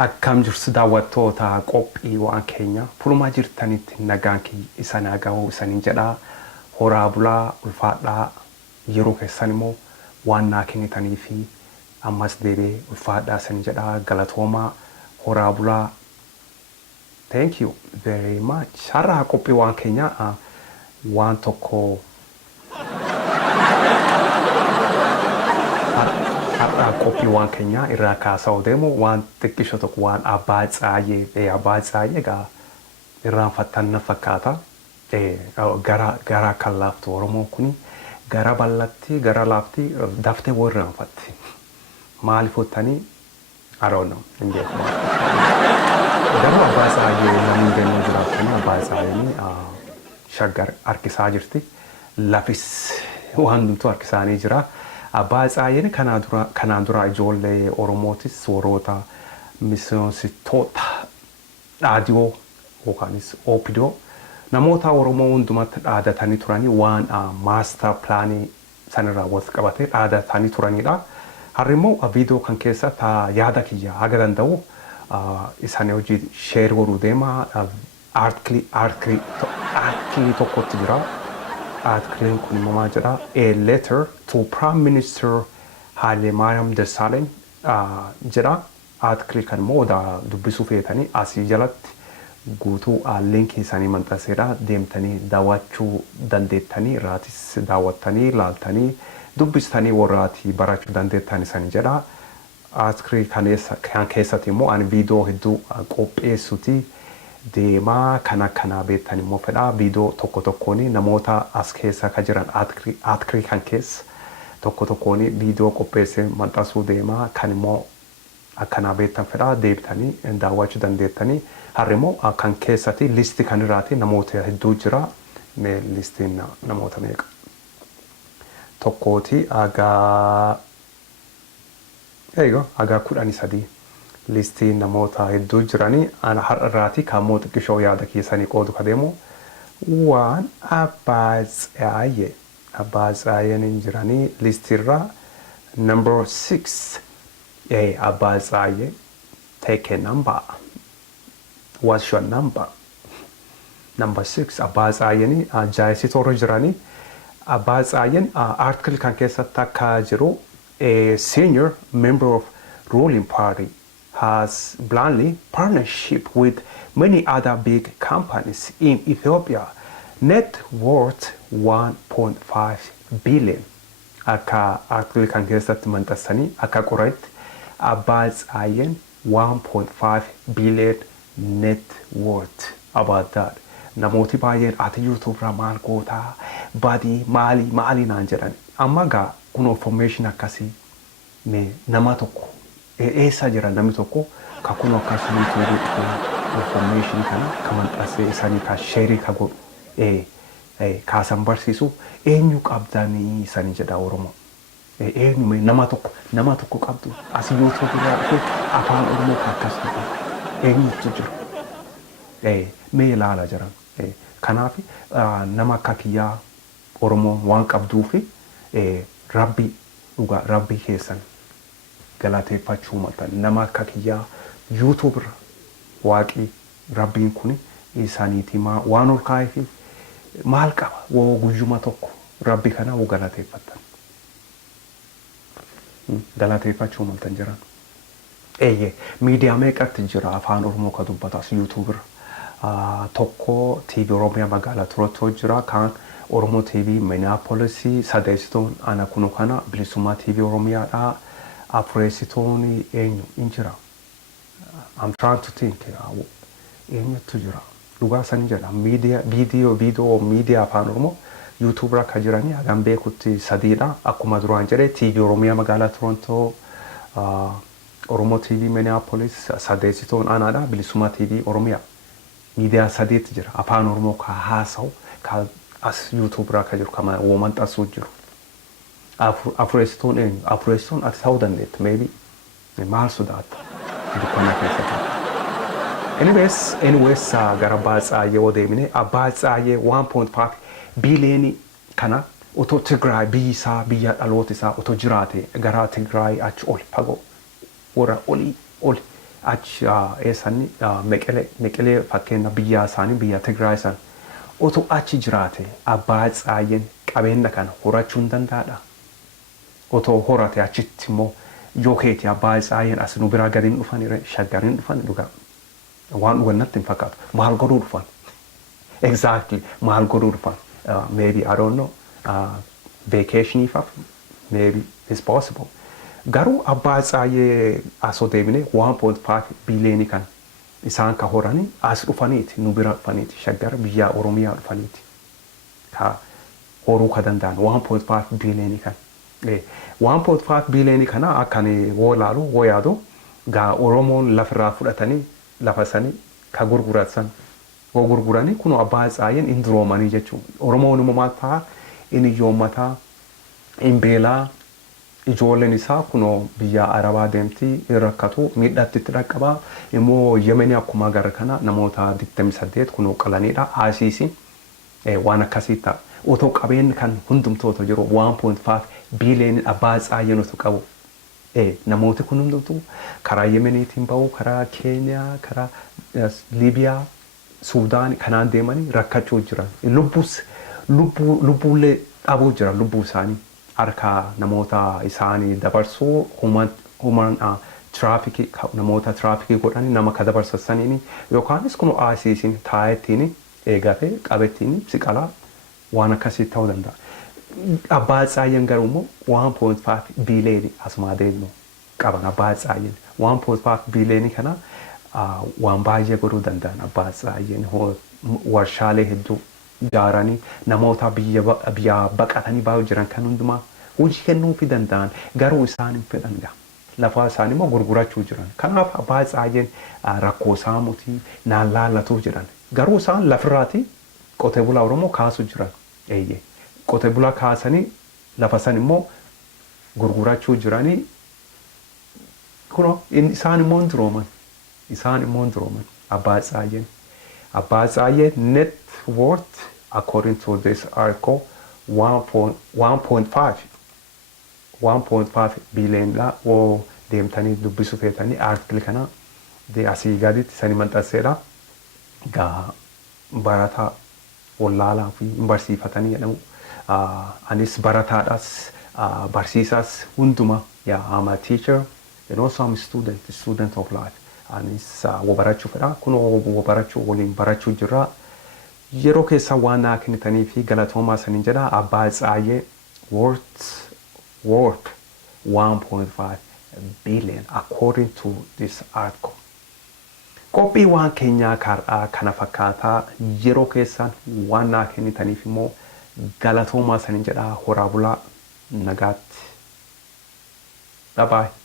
Akkam jirtu daawwattoota qophii waan keenya furumaa jirtanitti nagaan isa nagaa'u isaaniin jedhaa horaa bulaa ulfaadhaa yeroo keessan immoo waan naa kennitanii fi ammas deebee ulfaadhaa isaaniin jedhaa galatoomaa horaa bulaa. Thank you very much. Har'a qophii waan keenya waan tokko qophii waan keenya irraa kaasaa deemu waan xiqqisho tokko waan abbaa tsaayee gaa irraanfattan na fakkaata. Gara kan laaftu Oromoo kuni gara bal'atti gara laafti daftee woo irraanfatti. Maaliif hottanii? I don't know. Hin beeku. Garuu abbaa tsaayee namni deemuu jiraatanii abbaa tsaayeen shaggar harkisaa jirti. Lafis waan hundumtuu harkisaanii jira. Abay tsaayeen kanaan dura ijoollee Oromootis warroota miseensitoota dhaadhiyoo yookaanis oopidoo namoota Oromoo hundumatti dhaadatanii turanii waan maastar pilaanii sanirraa walitti qabatee dhaadatanii turanidha. Har'a immoo viidiyoo kan keessatti yaada kiyya haga danda'u isaan hojii sheer godhuu deema. Aartikilii tokkotti jira. Article kun immoo jedha a letter to Prime Minister Haile Mariam Desalegne jedha. Article kan immoo dubbisuu feetanii asii jalatti guutuu linkii isaanii maxxanseedha. Deemtanii daawwachuu dandeettanii irraatis daawwattanii laaltanii dubbistanii warraati barachuu dandeettan isaanii jedha. Article kan keessatti immoo ani viidiyoo hedduu qopheessuuti. Deemaa kana beektan immoo fedha viidiyoo tokkoon namoota as keessa ka jiran article kan keessa tokkoon viidiyoo qopheessee maxxansuu deemaa kan immoo akkana beektan fedha deebitanii daawwachuu dandeettanii. Har'a immoo kan keessatti listii kan irraati namoota hedduu jira. Listiin namoota meeqa? Tokkooti agaa 13. Listiin namoota hedduu jiranii ana har'a irraati kan moo xiqqishoo yaada keessanii qoodu ka deemu waan abbaa tsaayeen jiranii listiirraa number 6 abbaa tsaayee take a number. What's your number? Number 6 abbaa tsaayeen jaayisitoorra jiranii. Abbaa tsaayeen article kan keessatti akka jiru a senior member of ruling party has bluntly partnership with many other big companies in Ethiopia, net worth 1.5 billion. Akka article kan keessatti maxxansanii akka qoratti abbaa tsaayeen 1.5 billion net worth about that. Namooti baay'een ati YouTuberra maal gootaa badii maali naan jedhan. Amma gaa kun information akkasii nama tokko eessa jira namni tokko ka kun akkasii information kana ka maxxansee isaanii ka sheerii ka godhu kaasan barsiisu eenyu qabdanii isaanii jedha Oromoo. Eenyu nama tokko qabdu asii YouTuberra afaan Oromoo ka akkasii eenyutu jira. Mee ilaala jiran. Kanaaf nama akka kiyyaa Oromoo waan qabduufi rabbi dhugaa rabbi keessan galateeffachuu maltan nama akka kiyyaa YouTuberra waaqii rabbiin kun isaaniiti waan ol kaa'eef maal qaba woo guyyuma tokko rabbi kana woo galateeffattan. Galateeffachuu maltan jiran. Miidiyaa meeqatti jira afaan Oromoo ka dubbatas YouTuberra. Tokko TV Oromiyaa magaalaa Turotoo jira kan Oromoo TV Minneapolis sadeessitoon ana kunu kana bilisummaa TV Oromiyaadha. Afreessitoon eenyu in jira. I'm trying to think eenyutu jira. Dhugaa san jedha miidiyaa afaan Oromoo YouTuberra ka jiranii hagam beekutti sadiidha. Akkuma duraan jedhe TV Oromiyaa magaalaa Turotoo Oromoo TV Minneapolis sadeessitoon anaadha bilisummaa TV Oromiyaa. Miidiyaa sadiitti jira afaan Oromoo ka haasa'u ka as YouTuberra ka jiru kama woo maxxansuu jiru. Afreessitoon eenyu? Afreessitoon ati ta'uu dandeetti maybe maal sodaatta dukkana keessatti. Anyways gara abbaa tsaayee yoo deemine abbaa tsaayee 1.5 biliyoonii kana otoo Tigraay biyya dhaloota isaa otoo jiraate gara Tigraay achi ol fagoo warra oli achi eessani meqelee fakkeenya biyya isaanii biyya Tigraay san otoo achi jiraate abbaa Tsaayeen qabeenya kana horachuu hin danda'adha. Otoo horate achitti immoo yoo keeti abbaa Tsaayeen as nu biraa gadiin dhufan shaggariin dhufan dhugaa waan wannatti hin fakkaatu maal godhuu dhufan exactly maal godhuu dhufan maybe I don't know vacation ifaf maybe it's possible. Garuu abbaa Tsaayee asoo deebine 1.5 billion kan isaan ka horanii as dhufaniiti nu bira dhufaniiti shaggar biyya Oromiyaa dhufaniiti ka horuu ka danda'an 1.5 billion kan 1.5 billion kana akkani woo laalu woo yaadu gaa Oromoon lafirraa fudhatanii lafa sanii ka gurguratan woo gurguranii kun abbaa Tsaayeen induroomanii jechuun Oromoon immoo maal ta'a inni yoommataa imbeelaa ijoolleen isaa kunoo biyya Arabaa deemtii rakkatu miidhatti itti dhaqqabaa immoo Yemenii akkuma agarra kana namoota 28 kunoo qalaniidha asiisi waan akkasii ta'a otoo qabeen kan hundumtoota jiru 1.5 billion abbaa Tsaayeen otoo qabu namooti kun hundumtu karaa Yemeniitiin ba'u karaa Keenyaa karaa Liibiyaa Suudaan kanaan deemanii rakkachuu jiran lubbuullee dhabuu jira lubbuu isaanii harka namoota isaanii dabarsuu human trafficking namoota trafficking godhanii nama ka dabarsasaniini yookaanis kun asiisin taa'ettiin eegate qabettiin siqalaa waan akkasii ta'uu danda'a. Abbaa Tsaayeen garuu immoo 1.5 billion asumaa deemnu qaban abbaa Tsaayeen 1.5 billion kana waan baay'ee godhuu danda'an abbaa Tsaayeen warshaalee hedduu ijaaranii namoota biyya baqatanii baay'ee jiran kan hundumaa hojii kennuufii danda'an garuu isaan hin fedhan lafa isaanii immoo gurgurachuu jiran. Kanaaf abbaa Tsaayeen rakkoo saamutii naan laallatuu jiran garuu isaan lafirraati qotee bulaa Oromoo kaasuu jiran qotee bulaa kaasanii lafa san immoo gurgurachuu jiranii kunoo isaan immoo hin durooman abbaa Tsaayeen. Abay Tsaayee net worth according to this article 1.5 billion la wo deemtanii dubbisu feetanii article kana de asii gaditti sani maxxanseedha gaa barataa wallaalaa fi barsiifatanii jedhamu anis barataadhas barsiisaas hunduma I'm a teacher and also I'm a student of life. Anis wabarachuu fedha kun wabarachuu waliin barachuu jirra yeroo keessa waan naa kennitanii fi galatoomaa saniin jedha abbaa Tsaayee worth 1.5 billion according to this article. Qophii waan keenyaa kar'aa kana fakkaataa yeroo keessaan waan naa kennitaniif immoo galatoomaa saniin jedha horaa bulaa nagaatti. Bye bye.